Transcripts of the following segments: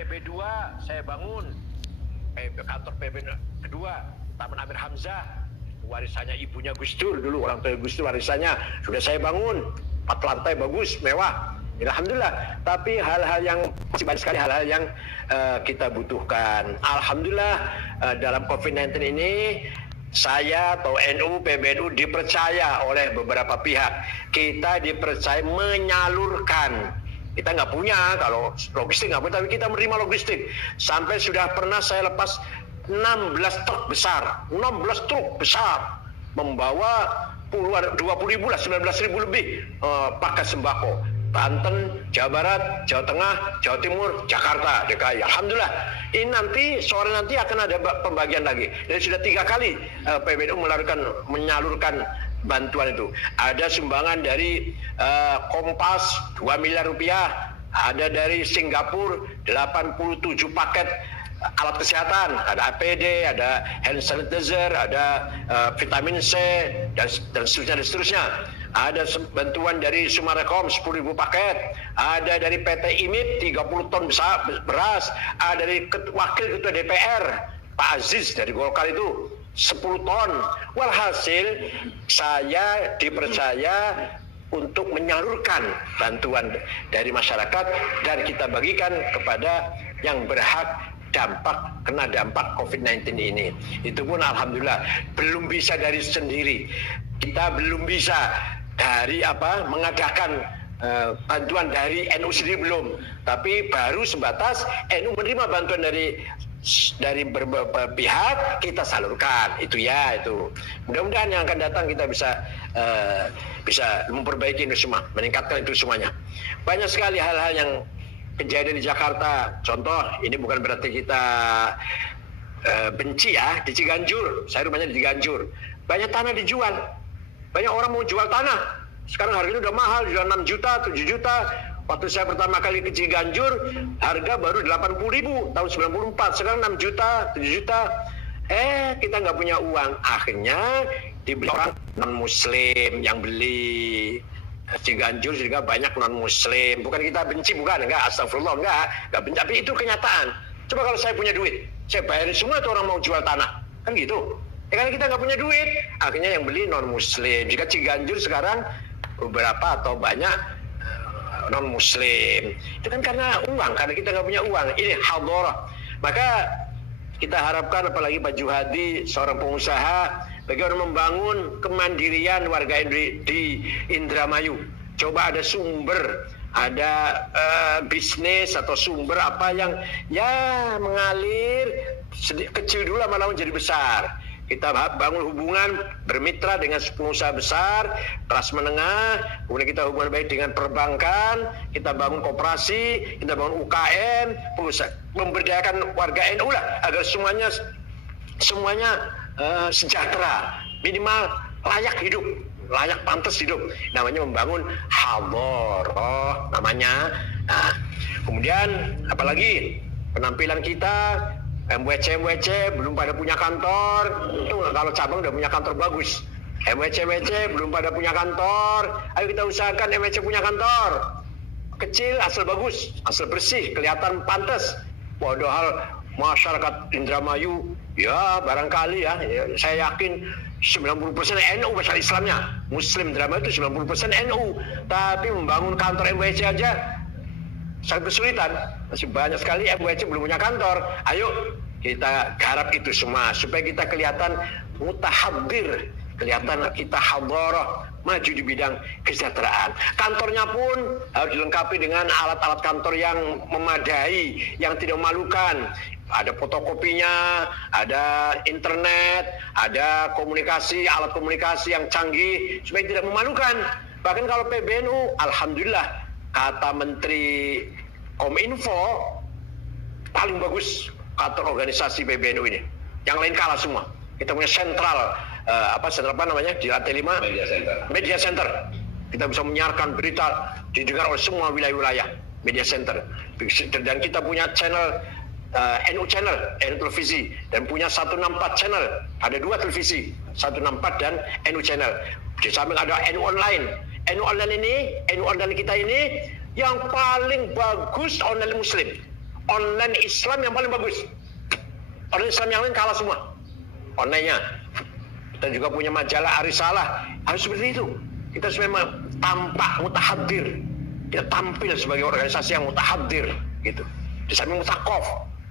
PB2 saya bangun, kantor PB kedua Taman Amir Hamzah, warisannya ibunya Gus Dur dulu, orang tua Gus Dur warisannya sudah saya bangun, 4 lantai bagus, mewah. Alhamdulillah. Tapi hal-hal yang masih banyak sekali hal-hal yang kita butuhkan. Alhamdulillah dalam COVID-19 ini saya atau NU, PBNU dipercaya oleh beberapa pihak. Kita dipercaya menyalurkan. Kita nggak punya, kalau logistik nggak punya, tapi kita menerima logistik. Sampai sudah pernah saya lepas 16 truk besar, 16 truk besar membawa puluhan, 20.000 lah, 19.000 lebih paket sembako. Banten, Jawa Barat, Jawa Tengah, Jawa Timur, Jakarta, DKI. Alhamdulillah. Ini nanti sore nanti akan ada pembagian lagi. Dan sudah 3 kali PBNU menyalurkan bantuan itu. Ada sumbangan dari Kompas 2 miliar rupiah, ada dari Singapura 87 paket alat kesehatan, ada APD, ada hand sanitizer, ada vitamin C dan seterusnya. Ada bantuan dari Sumarekom 10.000 paket, ada dari PT IMIP 30 ton beras, ada dari Wakil Ketua DPR Pak Aziz dari Golkar itu 10 ton. Walhasil saya dipercaya untuk menyalurkan bantuan dari masyarakat dan kita bagikan kepada yang berhak kena dampak COVID-19 ini. Itu pun alhamdulillah belum bisa dari sendiri. Kita belum bisa dari mengadakan bantuan dari NU sendiri belum, tapi baru sebatas NU menerima bantuan dari beberapa pihak, kita salurkan itu. Mudah-mudahan yang akan datang kita bisa memperbaiki itu semua, meningkatkan itu semuanya. Banyak sekali hal-hal yang kejadian di Jakarta. Contoh, ini bukan berarti kita benci ya. Di Ciganjur, saya rumahnya di Ciganjur, banyak tanah dijual. Banyak orang mau jual tanah. Sekarang harganya udah mahal, jual 6 juta, 7 juta. Waktu saya pertama kali ke Ciganjur, harga baru 80.000 tahun 94. Sekarang 6 juta, 7 juta. Kita nggak punya uang. Akhirnya dibeli orang non-muslim yang beli. Ciganjur juga banyak non-muslim. Bukan kita benci, bukan. Enggak, astagfirullah, enggak benci. Tapi itu kenyataan. Coba kalau saya punya duit, saya bayarin semua tuh orang mau jual tanah. Kan gitu. Karena kita nggak punya duit, akhirnya yang beli non-muslim. Jika Ciganjur sekarang beberapa atau banyak non-muslim, itu kan karena uang, karena kita nggak punya uang. Ini hadharah. Maka kita harapkan, apalagi Pak Juhadi, seorang pengusaha, bagaimana membangun kemandirian warga di Indramayu. Coba ada sumber, ada bisnis atau sumber apa yang mengalir kecil dulu lama-lama menjadi besar. Kita bangun hubungan bermitra dengan pengusaha besar, kelas menengah, kemudian kita hubungan baik dengan perbankan, kita bangun koperasi, kita bangun UKM, pengusaha, memberdayakan warga NU lah agar semuanya sejahtera, minimal layak hidup, layak pantas hidup. Namanya membangun hadharah namanya. Nah, kemudian apalagi penampilan kita. MWC belum pada punya kantor. Itu kalau cabang udah punya kantor bagus. MWC belum pada punya kantor. Ayo kita usahakan MWC punya kantor. Kecil, asal bagus, asal bersih, kelihatan pantas. Padahal masyarakat Indramayu, ya barangkali ya saya yakin 90% NU masyarakat Islamnya. Muslim Indramayu itu 90% NU. Tapi membangun kantor MWC aja sangat kesulitan. Masih banyak sekali MWC belum punya kantor. Ayo kita garap itu semua supaya kita kelihatan mutahadir, kelihatan kita hadharah, maju di bidang kesejahteraan. Kantornya pun harus dilengkapi dengan alat-alat kantor yang memadai, yang tidak memalukan. Ada fotokopinya, ada internet, ada komunikasi, alat komunikasi yang canggih supaya tidak memalukan. Bahkan kalau PBNU, alhamdulillah, kata Menteri Kominfo, paling bagus kantor organisasi PBNU ini. Yang lain kalah semua. Kita punya sentral, sentral apa namanya, di lantai 5? Media Center. Kita bisa menyiarkan berita, didengar oleh semua wilayah-wilayah. Media Center. Dan kita punya channel, NU Channel, NU Televisi. Dan punya 164 channel. Ada 2 televisi, 164 dan NU Channel. Di samping ada NU Online. NU Online ini, NU Online kita ini, yang paling bagus online muslim. online Islam yang paling bagus. Online Islam yang lain kalah semua online-nya. Dan juga punya majalah Arisalah, harus seperti itu. Kita memang tampak mutahadir, kita tampil sebagai organisasi yang mutahadir gitu. Di samping mutakof,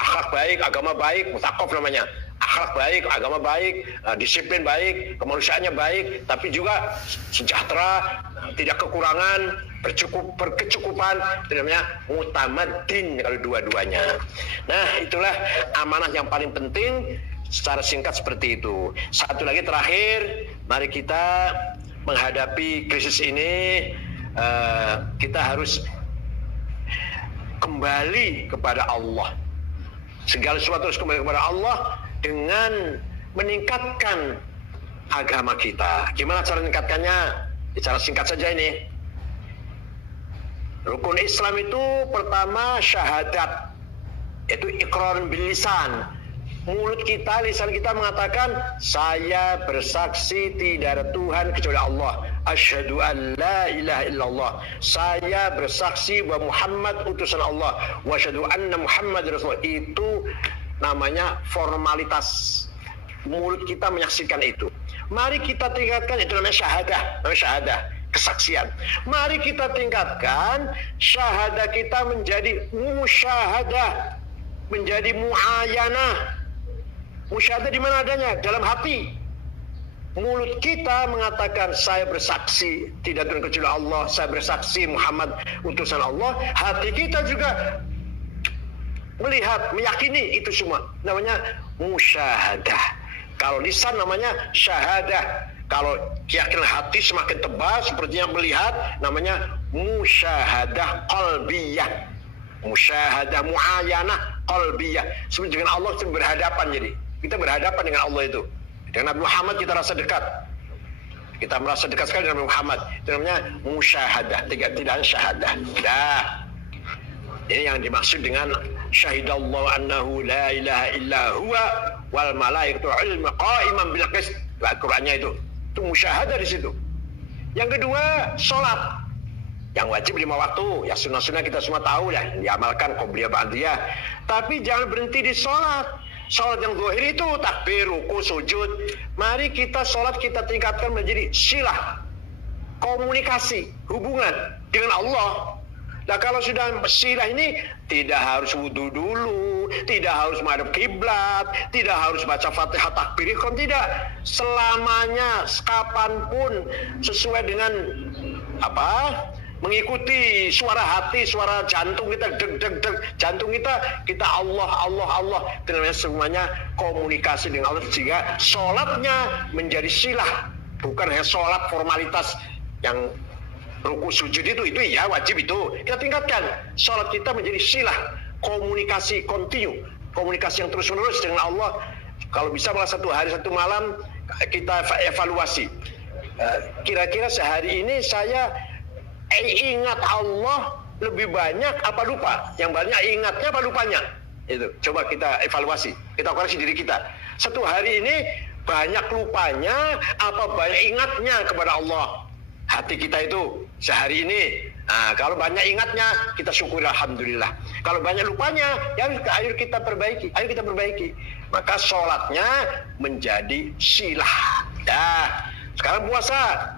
akhlak baik, agama baik, mutakof namanya. Akhlak baik, agama baik, disiplin baik, kemanusiaannya baik, tapi juga sejahtera, tidak kekurangan, berkecukupan, itu namanya mutamaddin kalau dua-duanya. Nah, itulah amanah yang paling penting. Secara singkat seperti itu. Satu lagi terakhir, mari kita menghadapi krisis ini, kita harus kembali kepada Allah. Segala sesuatu harus kembali kepada Allah dengan meningkatkan agama kita. Gimana cara meningkatkannya? Secara singkat saja ini. Rukun Islam itu pertama syahadat, yaitu iqrar bil lisan. Mulut kita, lisan kita mengatakan, saya bersaksi tidak ada Tuhan kecuali Allah. Asyhadu an la ilaha illallah. Saya bersaksi bahwa Muhammad utusan Allah. Wa asyhadu anna Muhammad Rasulullah. Itu namanya formalitas. Mulut kita menyaksikan itu. Mari kita tingkatkan, itu namanya syahadah. Namanya syahadah, kesaksian. Mari kita tingkatkan syahadah kita menjadi musyahadah, menjadi muayanah. Musyahadah di mana adanya? Dalam hati. Mulut kita mengatakan saya bersaksi tidak Tuhan kecuali Allah, saya bersaksi Muhammad utusan Allah. Hati kita juga melihat, meyakini itu semua. Namanya musyahadah. Kalau lisan namanya syahadah. Kalau keyakinan hati semakin tebal sepertinya melihat, namanya musyahadah qalbiyah. Musyahadah muayanah qalbiyah. Seperti dengan Allah itu berhadapan jadi. Kita berhadapan dengan Allah itu. Dengan Nabi Muhammad kita rasa dekat. Kita merasa dekat sekali dengan Nabi Muhammad. Itu namanya musyahadah, tidak syahadah. Dah. Ini yang dimaksud dengan syahidallahu annahu la ilaha illa huwa wal malaikatu ilmu qa'iman bil qist. Al-Qur'annya itu. Itu musyahadah di situ. Yang kedua, salat. Yang wajib 5 waktu, ya sunnah-sunnah kita semua tahu ya, diamalkan qobliyah ba'diyah. Tapi jangan berhenti di salat. Salat yang zahir itu takbir, ruku, sujud. Mari kita salat kita tingkatkan menjadi silah, komunikasi, hubungan dengan Allah. Nah kalau sudah silah ini tidak harus wudu dulu, tidak harus menghadap kiblat, tidak harus baca Fatihah takbir ihram, tidak. Selamanya, kapanpun sesuai dengan mengikuti suara hati, suara jantung kita, deg, jantung kita Allah. Itu namanya semuanya komunikasi dengan Allah, sehingga sholatnya menjadi silah, bukan hanya sholat formalitas yang ruku sujud itu ya wajib itu. Kita tingkatkan sholat kita menjadi silah, komunikasi kontinu, komunikasi yang terus menerus dengan Allah. Kalau bisa malah 1 hari 1 malam kita evaluasi. Kira-kira sehari ini saya ingat Allah lebih banyak apa lupa? Yang banyak ingatnya apa lupanya? Itu coba kita evaluasi, kita koreksi diri kita. 1 hari ini banyak lupanya apa banyak ingatnya kepada Allah? Hati kita itu sehari ini, kalau banyak ingatnya kita syukur alhamdulillah. Kalau banyak lupanya, ya ayo kita perbaiki. Maka sholatnya menjadi silah. Sekarang puasa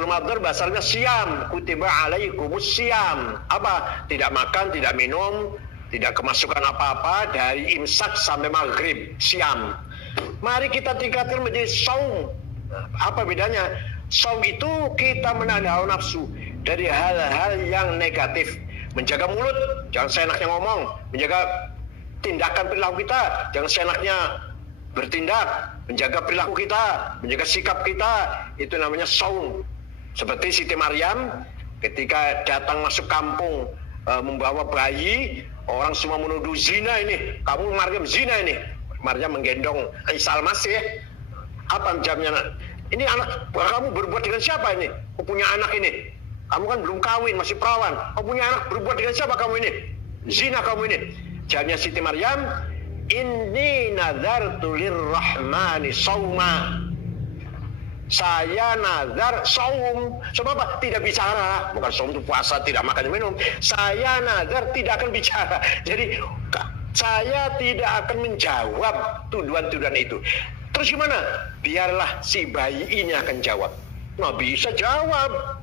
Ramadan bahasanya siam, kutiba alaikumus siam. Apa? Tidak makan, tidak minum, tidak kemasukan apa-apa dari imsak sampai maghrib, siam. Mari kita tingkatkan menjadi saum. Apa bedanya? Saum itu kita menahan hawa nafsu dari hal-hal yang negatif. Menjaga mulut, jangan seenaknya ngomong. Menjaga tindakan perilaku kita, jangan seenaknya bertindak. Menjaga perilaku kita, menjaga sikap kita, itu namanya saum. Seperti Siti Maryam ketika datang masuk kampung membawa bayi, orang semua menuduh zina ini. Kamu Maryam zina ini. Maryam menggendong Isa al-Masih. Apa jamnya? Ini anak kamu berbuat dengan siapa ini? Kau punya anak ini. Kamu kan belum kawin, masih perawan. Kau punya anak berbuat dengan siapa kamu ini? Zina kamu ini. Jawabnya Siti Maryam, inni nadartu lirrahmani sauma. Saya nazar saum. Sebab apa? Tidak bicara. Bukan saum itu puasa, tidak makan dan minum. Saya nazar tidak akan bicara. Jadi saya tidak akan menjawab tuduhan-tuduhan itu. Terus gimana? Biarlah si bayi ini akan jawab. Nah, bisa jawab.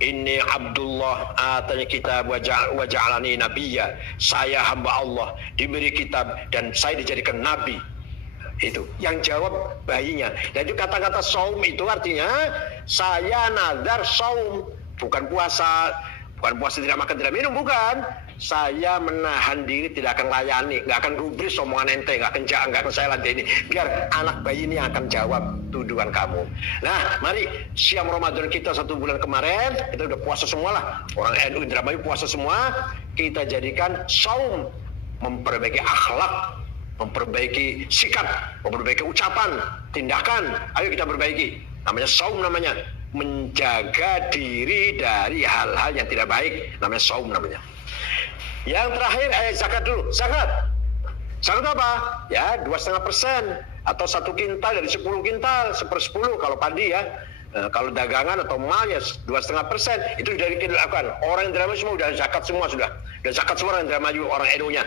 Ini Abdullah atanya kitab wa ja'alani nabiyya. Saya hamba Allah, diberi kitab dan saya dijadikan nabi. Itu yang jawab bayinya. Dan itu kata-kata saum itu artinya saya nazar saum, bukan puasa tidak makan tidak minum, bukan. Saya menahan diri, tidak akan layani, nggak akan gubris omongan ente, nggak akan saya ladeni. Biar anak bayi ini akan jawab tuduhan kamu. Nah, mari siam Ramadan kita 1 bulan kemarin, kita udah puasa semua lah. Orang NU Indramayu puasa semua. Kita jadikan saum, memperbaiki akhlak, memperbaiki sikap, memperbaiki ucapan, tindakan. Ayo kita perbaiki. Namanya saum namanya. Menjaga diri dari hal-hal yang tidak baik. Namanya saum namanya. Yang terakhir, zakat dulu. Zakat apa? Ya, 2,5% atau 1 kintal dari 10 kintal, 1/10 kalau padi ya. Kalau dagangan atau mal ya 2,5%. Itu dari kita lakukan. Orang Indramayu semua udah zakat semua sudah. Dan zakat semua orang Indramayu, orang NU-nya.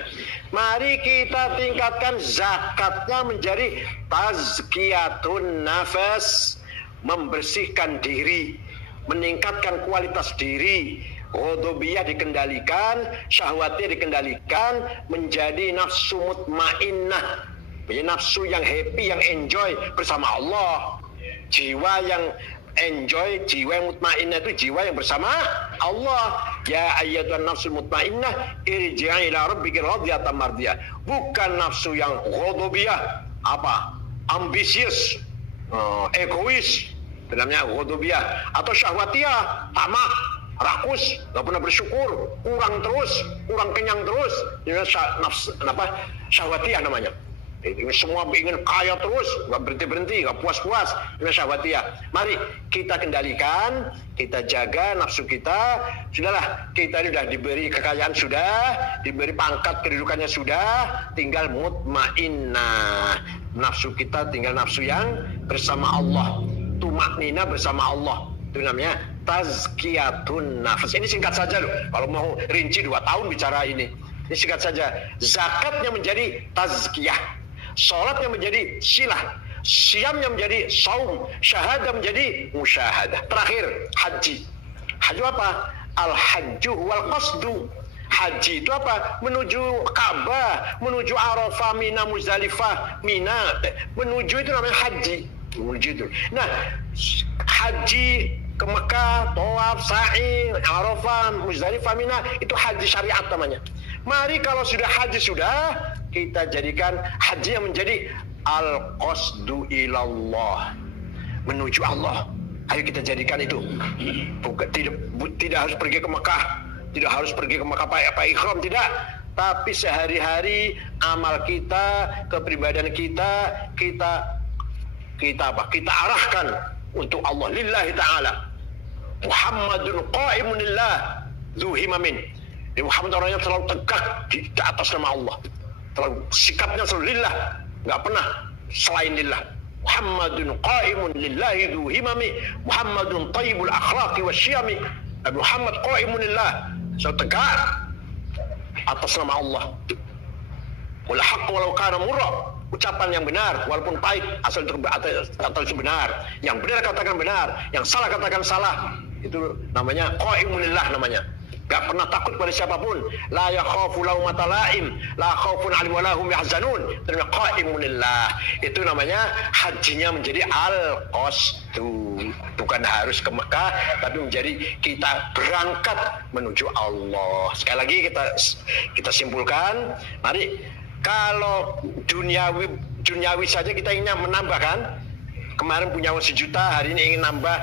Mari kita tingkatkan zakatnya menjadi tazkiyatun nafas, membersihkan diri, meningkatkan kualitas diri. Ghadabiyah dikendalikan, syahwatnya dikendalikan, menjadi nafsu mutmainnah, menjadi nafsu yang happy, yang enjoy bersama Allah. Jiwa yang enjoy, jiwa yang mutmainnah itu jiwa yang bersama Allah. Ya ayyatuhan nafsul mutmainnah irji'i ila rabbiki radiyatan mardiyah. Bukan nafsu yang ghadabiyah, ambisius, egois, namanya ghadabiyah, atau syahwatiyah, tamak, rakus, nggak pernah bersyukur, kurang terus, kurang kenyang terus. Ini syahwatiyah namanya. Ini semua ingin kaya terus, nggak berhenti, nggak puas-puas. Ini syahwatiyah. Mari kita kendalikan, kita jaga nafsu kita. Sudahlah, kita ini sudah diberi kekayaan, sudah diberi pangkat kedudukannya, sudah tinggal mutmainnah. Nafsu kita tinggal nafsu yang bersama Allah, tumaknina bersama Allah. Itu namanya tazkiyatun nafas. Ini singkat saja loh. Kalau mau rinci 2 tahun bicara ini. Ini singkat saja. Zakatnya menjadi tazkiyah, sholatnya menjadi silah, siamnya menjadi saum, syahadah menjadi musyahadah. Terakhir haji. Haji apa? Al-hajju wal qasdu. Haji itu apa? Menuju Ka'bah, menuju Arafah, Mina, Muzdalifah, Mina. Menuju itu namanya haji. Menuju itu. Nah, haji ke Mekah, tawaf, sa'i, Arafah, Muzdalifah, Mina, itu haji syariat namanya. Mari kalau sudah haji sudah, kita jadikan haji yang menjadi al-qasdu ilallah, menuju Allah. Ayo kita jadikan itu. Bukan, tidak harus pergi ke Mekah, tidak harus pergi ke Mekah pakai ihram, tidak. Tapi sehari-hari amal kita, kepribadian kita arahkan untuk Allah, lillahi ta'ala. Muhammadun qa'imun lillah dzu himamin. Muhammad orangnya selalu tegak di atas nama Allah, selalu sikapnya selalu lillah, nggak pernah selain lillah. Muhammadun qa'imun lillahi dzu himami, Muhammadun thayyibul akhlaqi wasyiyami. Nabi Muhammad qa'imun lillah, selalu tegak atas nama Allah. Wal haqq walau kana murra. Ucapan yang benar walaupun pahit, asal itu benar. Yang benar katakan benar, yang salah katakan salah. Itu namanya qaimunillah namanya. Gak pernah takut pada siapapun. La yakhafu laumata laim, la khaufun 'alaihim wa la hum yahzanun. Itu namanya qaimunillah. Itu namanya hajinya menjadi al-qasdu. Bukan harus ke Mekah, tapi menjadi kita berangkat menuju Allah. Sekali lagi kita simpulkan, mari. Kalau duniawi saja kita ingin menambahkan. Kemarin punya uang 1 juta, hari ini ingin nambah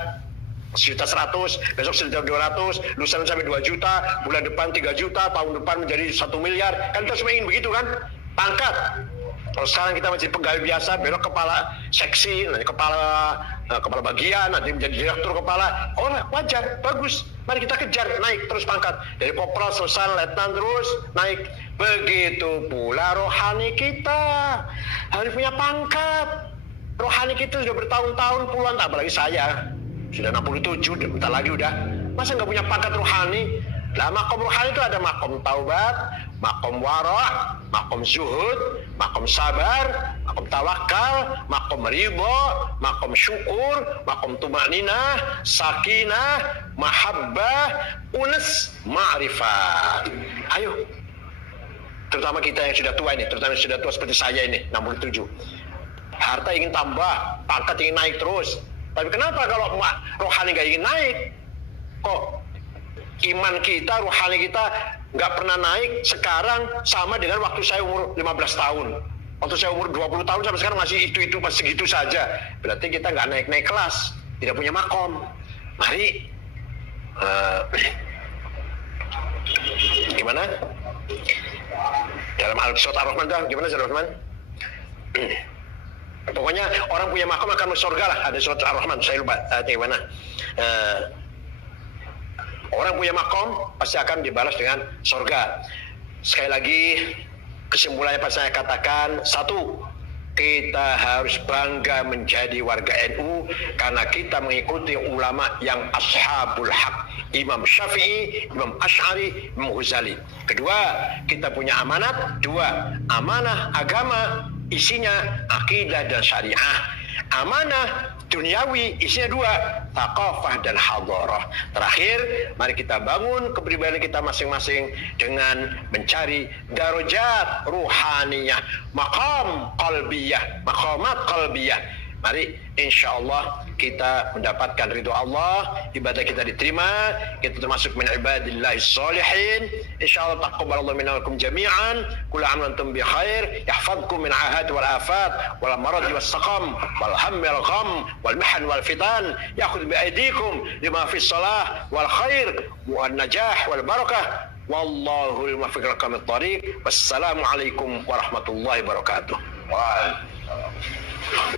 1.100.000, besok 1.200.000, lusa sampai 2 juta, bulan depan 3 juta, tahun depan menjadi 1 miliar. Kan kita semua ingin begitu kan? Pangkat. Kalau sekarang kita masih pegawai biasa, belok kepala seksi, nanti kepala bagian, nanti menjadi direktur kepala. Oh, wajar, bagus. Mari kita kejar, naik terus pangkat. Dari kopral, selesai, letnan terus naik. Begitu pula rohani kita harus punya pangkat. rohani kita sudah bertahun-tahun, puluhan, tak apalagi saya sudah 67, bentar lagi udah. Masa nggak punya pangkat rohani? Nah, makom rohani itu ada makom taubat, makom wara', makom zuhud, makom sabar, makom tawakal, makom ridho, makom syukur, makom tumakninah, sakinah, mahabbah, unes, ma'rifat. Ayo, terutama kita yang sudah tua ini, terutama yang sudah tua seperti saya ini, 67. Harta ingin tambah, pangkat ingin naik terus. Tapi kenapa kalau rohani nggak ingin naik? Kok iman kita, rohani kita nggak pernah naik sekarang sama dengan waktu saya umur 15 tahun. Waktu saya umur 20 tahun sampai sekarang masih itu masih segitu saja. Berarti kita nggak naik-naik kelas, tidak punya makom. Mari, gimana? Dalam Al-Surat Ar-Rahman dah, gimana Ar-Rahman? Pokoknya orang punya makom akan masuk surga lah. Ada surat Ar-Rahman, saya lupa gimana. Orang punya makom pasti akan dibalas dengan surga. Sekali lagi, kesimpulannya pas saya katakan, satu, kita harus bangga menjadi warga NU karena kita mengikuti ulama yang ashabul haq, Imam Syafi'i, Imam Asy'ari, Imam Ghazali. Kedua, kita punya amanat. Dua, amanah agama isinya akidah dan syariah. Amanah duniawi isinya dua, thaqafah dan hadarah. Terakhir, mari kita bangun kepribadian kita masing-masing dengan mencari darajat ruhaniyah, maqam qalbiyah, maqamat qalbiyah. Mari insyaallah kita mendapatkan ridho Allah, ibadah kita diterima, kita termasuk min ibadillahis sholihin. Insyaallah taqabbalallahu minna wa minkum jami'an. Kullu 'amin wa antum bi khair. Yahfazkum min ahad wal afat wal marad was saqam wal hamm wal gham wal mihan wal fitan. Ya'khudh bi aydikum lima fis salah wal khair wan najah wal barakah. Wallahul muwaffiq ila aqwamit thariq. Wassalamu alaikum warahmatullahi wabarakatuh. Waalaikumsalam.